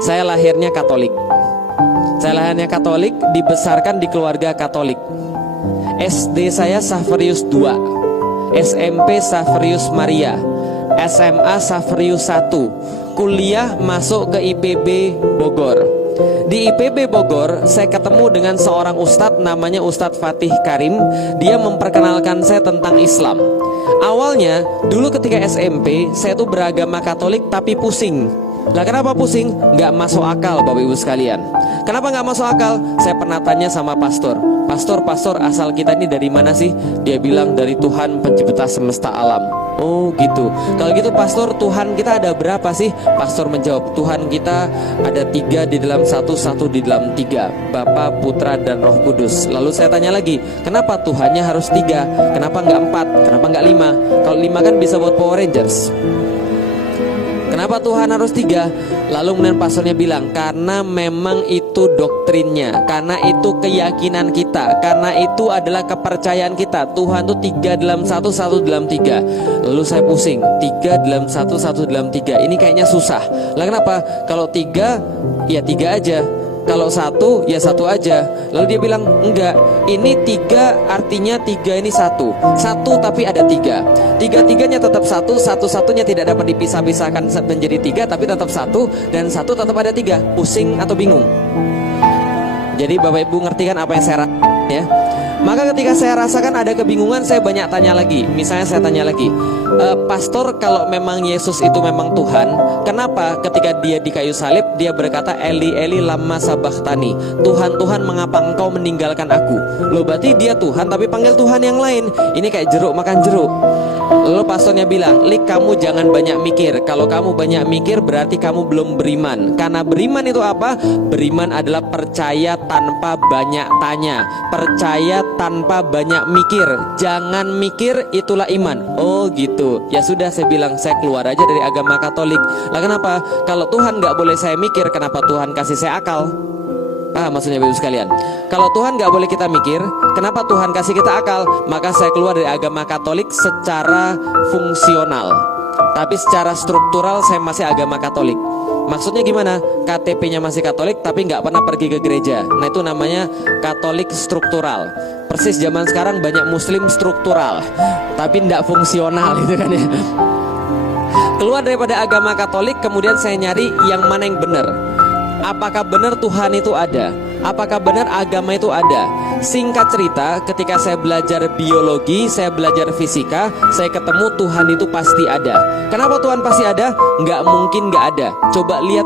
Saya lahirnya Katolik. Saya lahirnya Katolik, dibesarkan di keluarga Katolik. SD saya Saverius II, SMP Saverius Maria, SMA Saverius I, kuliah masuk ke IPB Bogor. Di IPB Bogor saya ketemu dengan seorang ustadz namanya Ustadz Fatih Karim. Dia memperkenalkan saya tentang Islam. Awalnya dulu ketika SMP saya tuh beragama Katolik tapi pusing. Lah kenapa pusing? Nggak masuk akal Bapak Ibu sekalian. Kenapa nggak masuk akal? Saya pernah tanya sama pastor, Pastor asal kita ini dari mana sih? Dia bilang dari Tuhan pencipta semesta alam. Oh gitu. Kalau gitu pastor, Tuhan kita ada berapa sih? Pastor menjawab, Tuhan kita ada 3 di dalam satu di dalam 3, Bapa, Putra, dan Roh Kudus. Lalu saya tanya lagi, kenapa Tuhannya harus 3? Kenapa nggak 4? Kenapa nggak 5? Kalau 5 kan bisa buat Power Rangers. Kenapa Tuhan harus 3? Lalu kemudian pastornya bilang, karena memang itu doktrinnya, karena itu keyakinan kita, karena itu adalah kepercayaan kita. Tuhan itu 3 dalam 1 dalam 3. Lalu saya pusing, 3 dalam 1 dalam 3. Ini kayaknya susah. Lah kenapa? Kalau 3, ya 3 aja. Kalau 1, ya 1 aja. Lalu dia bilang, enggak, ini 3 artinya 3 ini 1 tapi ada 3. 3-3-nya tetap 1, 1-1-nya tidak dapat dipisah-pisahkan menjadi 3, tapi tetap 1, dan 1 tetap ada 3. Pusing atau bingung? Jadi Bapak Ibu ngerti kan apa yang saya rasakan ya? Maka ketika saya rasakan ada kebingungan, saya banyak tanya lagi. Misalnya saya tanya lagi, Pastor, kalau memang Yesus itu memang Tuhan, kenapa ketika dia di kayu salib dia berkata Eli Eli lama sabachthani, Tuhan Tuhan mengapa engkau meninggalkan aku? Loh berarti dia Tuhan tapi panggil Tuhan yang lain. Ini kayak jeruk makan jeruk. Lalu pastornya bilang, Lik, kamu jangan banyak mikir. Kalau kamu banyak mikir berarti kamu belum beriman. Karena beriman itu apa? Beriman adalah percaya tanpa banyak tanya, percaya tanpa banyak mikir. Jangan mikir, itulah iman. Oh gitu. Ya sudah, saya bilang saya keluar aja dari agama Katolik. Lah kenapa? Kalau Tuhan nggak boleh saya mikir, kenapa Tuhan kasih saya akal? Maksudnya Bapak Ibu sekalian, kalau Tuhan nggak boleh kita mikir, kenapa Tuhan kasih kita akal? Maka saya keluar dari agama Katolik secara fungsional, tapi secara struktural saya masih agama Katolik. Maksudnya gimana? KTP-nya masih Katolik tapi nggak pernah pergi ke gereja. Nah itu namanya Katolik struktural. Persis zaman sekarang banyak Muslim struktural tapi nggak fungsional gitu kan ya. Keluar daripada agama Katolik, kemudian saya nyari yang mana yang benar. Apakah benar Tuhan itu ada? Apakah benar agama itu ada? Singkat cerita, ketika saya belajar biologi, saya belajar fisika, saya ketemu Tuhan itu pasti ada. Kenapa Tuhan pasti ada? Nggak mungkin nggak ada. Coba lihat